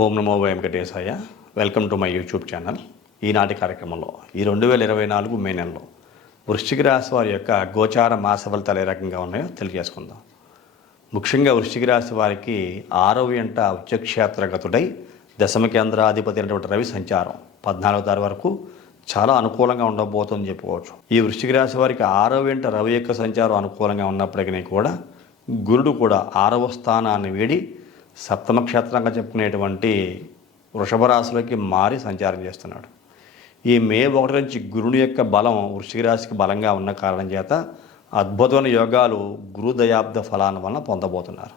Om Namo Venkatesaya. Welcome to my YouTube channel. ఈనాటి కార్యక్రమంలో ఈ 2024 మే నెలలో వృశ్చిక రాశి వారి యొక్క గోచార మాస ఫలితాలు ఏ రకంగా ఉన్నాయో తెలియజేసుకుందాం. ముఖ్యంగా వృశ్చిక రాశి వారికి 6వ ఇంట ఉచ్చక్షేత్రగతుడై దశమ కేంద్రాధిపతి అయినటువంటి రవి సంచారం 14వ తారీఖు వరకు చాలా అనుకూలంగా ఉండబోతుందని చెప్పుకోవచ్చు. ఈ వృశ్చిక రాశి వారికి 6వ ఇంట రవి యొక్క సంచారం అనుకూలంగా ఉన్నప్పటికీ కూడా గురుడు కూడా 6వ స్థానాన్ని వీడి సప్తమ క్షేత్రంగా చెప్పుకునేటువంటి వృషభ రాశిలోకి మారి సంచారం చేస్తున్నాడు. ఈ మే 1 నుంచి గురుని యొక్క బలం వృశ్చిక రాశికి బలంగా ఉన్న కారణం చేత అద్భుతమైన యోగాలు గురు దయాబ్ద ఫలాన్ని వలన పొందబోతున్నారు.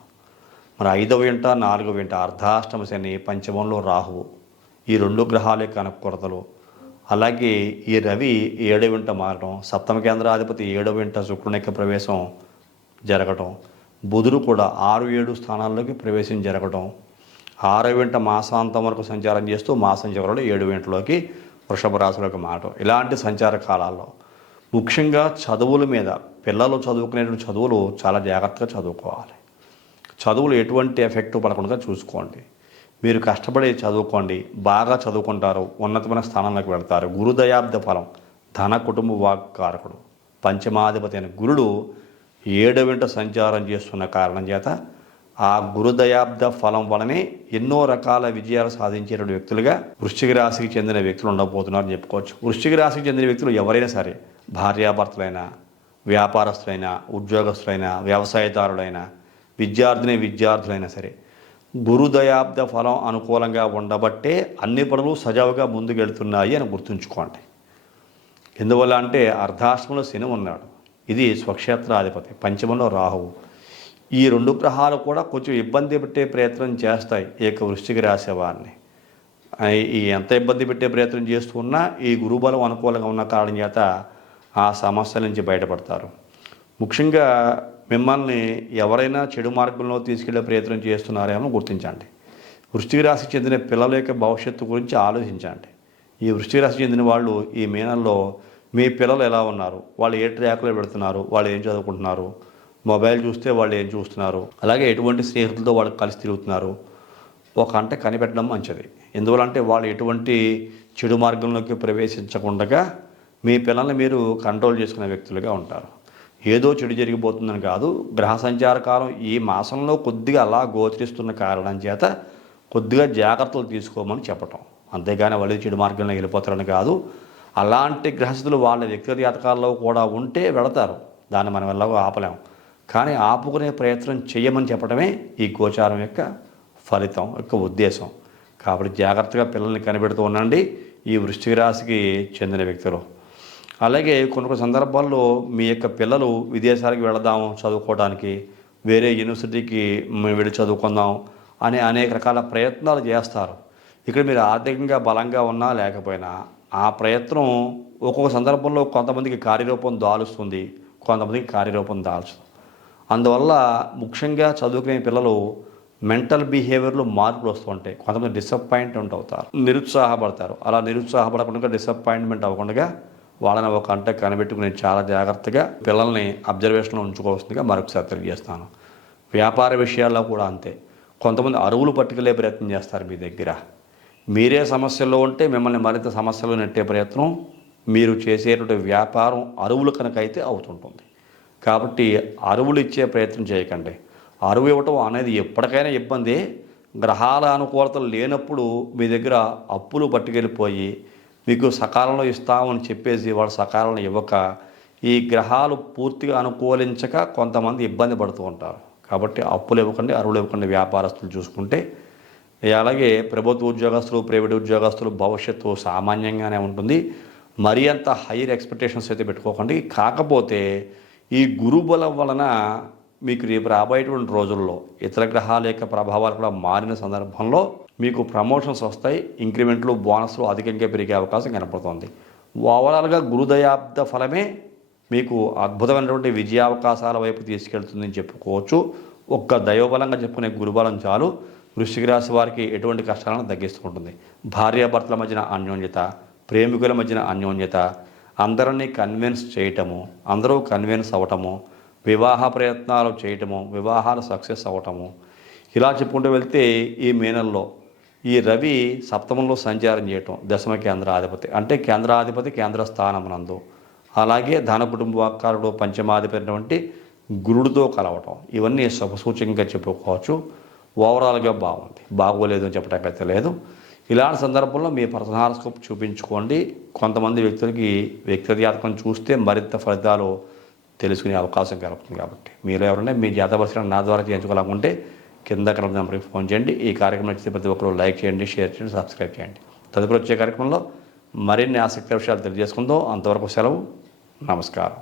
మరి 5వ ఇంట 4వ ఇంట అర్ధాష్టమ శని, పంచమంలో రాహువు, ఈ 2 గ్రహాల యొక్క అనుకూలతలు, అలాగే ఈ రవి 7వ ఇంట మారడం, సప్తమ కేంద్రాధిపతి 7వ ఇంట శుక్రుని యొక్క ప్రవేశం జరగటం, బుధుడు కూడా 6-7 స్థానాల్లోకి ప్రవేశం జరగడం, 6వ ఇంట మాసాంతం వరకు సంచారం చేస్తూ మాసం చివరిలో 7వ ఇంట్లోకి వృషభ రాశిలోకి మారడం, ఇలాంటి సంచార కాలాల్లో ముఖ్యంగా చదువుల మీద పిల్లలు చదువుకునేటువంటి చదువులు చాలా జాగ్రత్తగా చదువుకోవాలి. చదువులు ఎటువంటి ఎఫెక్ట్ పడకుండా చూసుకోండి. మీరు కష్టపడి చదువుకోండి, బాగా చదువుకుంటారు, ఉన్నతమైన స్థానంలోకి వెళ్తారు. గురుదయాబ్ద ఫలం ధన కుటుంబ వాక్కారకుడు పంచమాధిపతి అయిన గురుడు 7వ ఇంట సంచారం చేస్తున్న కారణం చేత ఆ గురుదయాబ్ద ఫలం వలనే ఎన్నో రకాల విజయాలు సాధించేటువంటి వ్యక్తులుగా వృశ్చిక రాశికి చెందిన వ్యక్తులు ఉండబోతున్నారని చెప్పుకోవచ్చు. వృశ్చిక రాశికి చెందిన వ్యక్తులు ఎవరైనా సరే, భార్యాభర్తలైనా, వ్యాపారస్తులైనా, ఉద్యోగస్తులైనా, వ్యవసాయదారులైనా, విద్యార్థులైనా సరే గురుదయాబ్ద ఫలం అనుకూలంగా ఉండబట్టే అన్ని పనులు సజావుగా ముందుకెళ్తున్నాయి అని గుర్తుంచుకోండి. ఎందువల్ల అంటే అర్ధాష్టమంలో శని ఉన్నాడు, ఇది స్వక్షేత్రాధిపతి, పంచమంలో రాహువు. ఈ 2 గ్రహాలు కూడా కొంచెం ఇబ్బంది పెట్టే ప్రయత్నం చేస్తాయి వృశ్చిక రాశి వారిని. ఈ ఎంత ఇబ్బంది పెట్టే ప్రయత్నం చేస్తున్నా ఈ గురుబలం అనుకూలంగా ఉన్న కారణం చేత ఆ సమస్యల నుంచి బయటపడతారు. ముఖ్యంగా మిమ్మల్ని ఎవరైనా చెడు మార్గంలో తీసుకెళ్లే ప్రయత్నం చేస్తున్నారేమో గుర్తించండి. వృశ్చిక రాశికి చెందిన పిల్లల యొక్క భవిష్యత్తు గురించి ఆలోచించండి. ఈ వృశ్చిక రాశికి చెందిన వాళ్ళు ఈ మేనంలో మీ పిల్లలు ఎలా ఉన్నారు, వాళ్ళు ఏ ట్రాక్లో పెడుతున్నారు, వాళ్ళు ఏం చదువుకుంటున్నారు, మొబైల్ చూస్తే వాళ్ళు ఏం చూస్తున్నారు, అలాగే ఎటువంటి స్నేహితులతో వాళ్ళు కలిసి తిరుగుతున్నారు, ఒక అంట కనిపెట్టడం మంచిది. ఎందువలంటే వాళ్ళు ఎటువంటి చెడు మార్గంలోకి ప్రవేశించకుండా మీ పిల్లల్ని మీరు కంట్రోల్ చేసుకునే వ్యక్తులుగా ఉంటారు. ఏదో చెడు జరిగిపోతుందని కాదు, గ్రహ సంచార కాలం ఈ మాసంలో కొద్దిగా అలా గోచరిస్తున్న కారణం చేత కొద్దిగా జాగ్రత్తలు తీసుకోమని చెప్పటం, అంతేగాని వాళ్ళు చెడు మార్గంలో వెళ్ళిపోతారని కాదు. అలాంటి గ్రహస్థితులు వాళ్ళ వ్యక్తిగత జాతకాల్లో కూడా ఉంటే వెళతారు, దాన్ని మనం ఎలాగో ఆపలేము. కానీ ఆపుకునే ప్రయత్నం చేయమని చెప్పడమే ఈ గోచారం యొక్క ఫలితం యొక్క ఉద్దేశం. కాబట్టి జాగ్రత్తగా పిల్లల్ని కనిపెడుతూ ఉండండి ఈ వృశ్చిక రాశికి చెందిన వ్యక్తులు. అలాగే కొన్ని సందర్భాల్లో మీ యొక్క పిల్లలు విదేశాలకు వెళదాము చదువుకోవడానికి, వేరే యూనివర్సిటీకి మేము వెళ్ళి చదువుకుందాం అని అనేక రకాల ప్రయత్నాలు చేస్తారు. ఇక్కడ మీరు ఆర్థికంగా బలంగా ఉన్నా లేకపోయినా ఆ ప్రయత్నం ఒక్కొక్క సందర్భంలో కొంతమందికి కార్యరూపం దాలుస్తుంది, కొంతమందికి కార్యరూపం దాల్చదు. అందువల్ల ముఖ్యంగా చదువుకునే పిల్లలు మెంటల్ బిహేవియర్లో మార్పులు వస్తూ ఉంటాయి. కొంతమంది డిసప్పాయింట్మెంట్ అవుతారు, నిరుత్సాహపడతారు. అలా నిరుత్సాహపడకుండా డిసప్పాయింట్మెంట్ అవ్వకుండా వాళ్ళని ఒక అంట కనిపెట్టుకుని చాలా జాగ్రత్తగా పిల్లల్ని అబ్జర్వేషన్లో ఉంచుకోవాల్సిందిగా మరొకసారి తెలియజేస్తాను. వ్యాపార విషయాల్లో కూడా అంతే. కొంతమంది అరువులు పట్టుకెళ్ళే ప్రయత్నం చేస్తారు మీ దగ్గర. మీరే సమస్యల్లో ఉంటే మిమ్మల్ని మరింత సమస్యలు నెట్టే ప్రయత్నం మీరు చేసేటువంటి వ్యాపారం అరువులు కనుక అయితే అవుతుంటుంది. కాబట్టి అరువులు ఇచ్చే ప్రయత్నం చేయకండి. అరువు ఇవ్వటం అనేది ఎప్పటికైనా ఇబ్బంది. గ్రహాల అనుకూలతలు లేనప్పుడు మీ దగ్గర అప్పులు పట్టుకెళ్ళిపోయి మీకు సకాలంలో ఇస్తామని చెప్పేసి వాళ్ళు సకాలంలో ఇవ్వక ఈ గ్రహాలు పూర్తిగా అనుకూలించక కొంతమంది ఇబ్బంది పడుతూ ఉంటారు. కాబట్టి అప్పులు ఇవ్వకండి, అరువులు ఇవ్వకండి. వ్యాపారస్తులు చూసుకుంటే అలాగే ప్రభుత్వ ఉద్యోగస్తులు, ప్రైవేట్ ఉద్యోగస్తులు భవిష్యత్తు సామాన్యంగానే ఉంటుంది. మరీ అంత హైయర్ ఎక్స్పెక్టేషన్స్ అయితే పెట్టుకోకండి. కాకపోతే ఈ గురుబలం వలన మీకు రేపు రాబోయేటువంటి రోజుల్లో ఇతర గ్రహాల యొక్క ప్రభావాలు కూడా మారిన సందర్భంలో మీకు ప్రమోషన్స్ వస్తాయి, ఇంక్రిమెంట్లు, బోనస్లు అధికంగా పెరిగే అవకాశం కనపడుతుంది. ఓవరాల్గా గురుదయాబ్ద ఫలమే మీకు అద్భుతమైనటువంటి విజయావకాశాల వైపు తీసుకెళ్తుందని చెప్పుకోవచ్చు. ఒక్క దైవబలంగా చెప్పుకునే గురుబలం చాలు వృశ్చిక రాశి వారికి ఎటువంటి కష్టాలను తగ్గిస్తూ ఉంటుంది. భార్యాభర్తల మధ్యన అన్యోన్యత, ప్రేమికుల మధ్యన అన్యోన్యత, అందరినీ కన్విన్స్ చేయటము, అందరూ కన్విన్స్ అవ్వటము, వివాహ ప్రయత్నాలు చేయటము, వివాహాలు సక్సెస్ అవ్వటము, ఇలా చెప్పుకుంటూ వెళ్తే ఈ మే నెలలో ఈ రవి సప్తమంలో సంచారం చేయటం దశమ కేంద్రాధిపతి అంటే కేంద్రాధిపతి కేంద్ర స్థానమునందు, అలాగే ధన కుటుంబకారుడు పంచమాధిపతి అయినటువంటి గురుడితో కలవటం, ఇవన్నీ శుభసూచకంగా చెప్పుకోవచ్చు. ఓవరాల్గా బాగుంది, బాగోలేదు అని చెప్పడానికి అయితే లేదు. ఇలాంటి సందర్భంలో మీ పర్సనల్ హారోస్కోప్ చూపించుకోండి. కొంతమంది వ్యక్తులకి వ్యక్తిగత జాతకం చూస్తే మరింత ఫలితాలు తెలుసుకునే అవకాశం కలుగుతుంది. కాబట్టి మీరు ఎవరైనా మీ జాతక పరిశీలన నా ద్వారా చేయించుకోవాలనుకుంటే కింద కనుక నెంబర్కి ఫోన్ చేయండి. ఈ కార్యక్రమం నచ్చితే ప్రతి ఒక్కరు లైక్ చేయండి, షేర్ చేయండి, సబ్స్క్రైబ్ చేయండి. తదుపరి వచ్చే కార్యక్రమంలో మరిన్ని ఆసక్తి విషయాలు తెలియజేసుకుందాం. అంతవరకు సెలవు. నమస్కారం.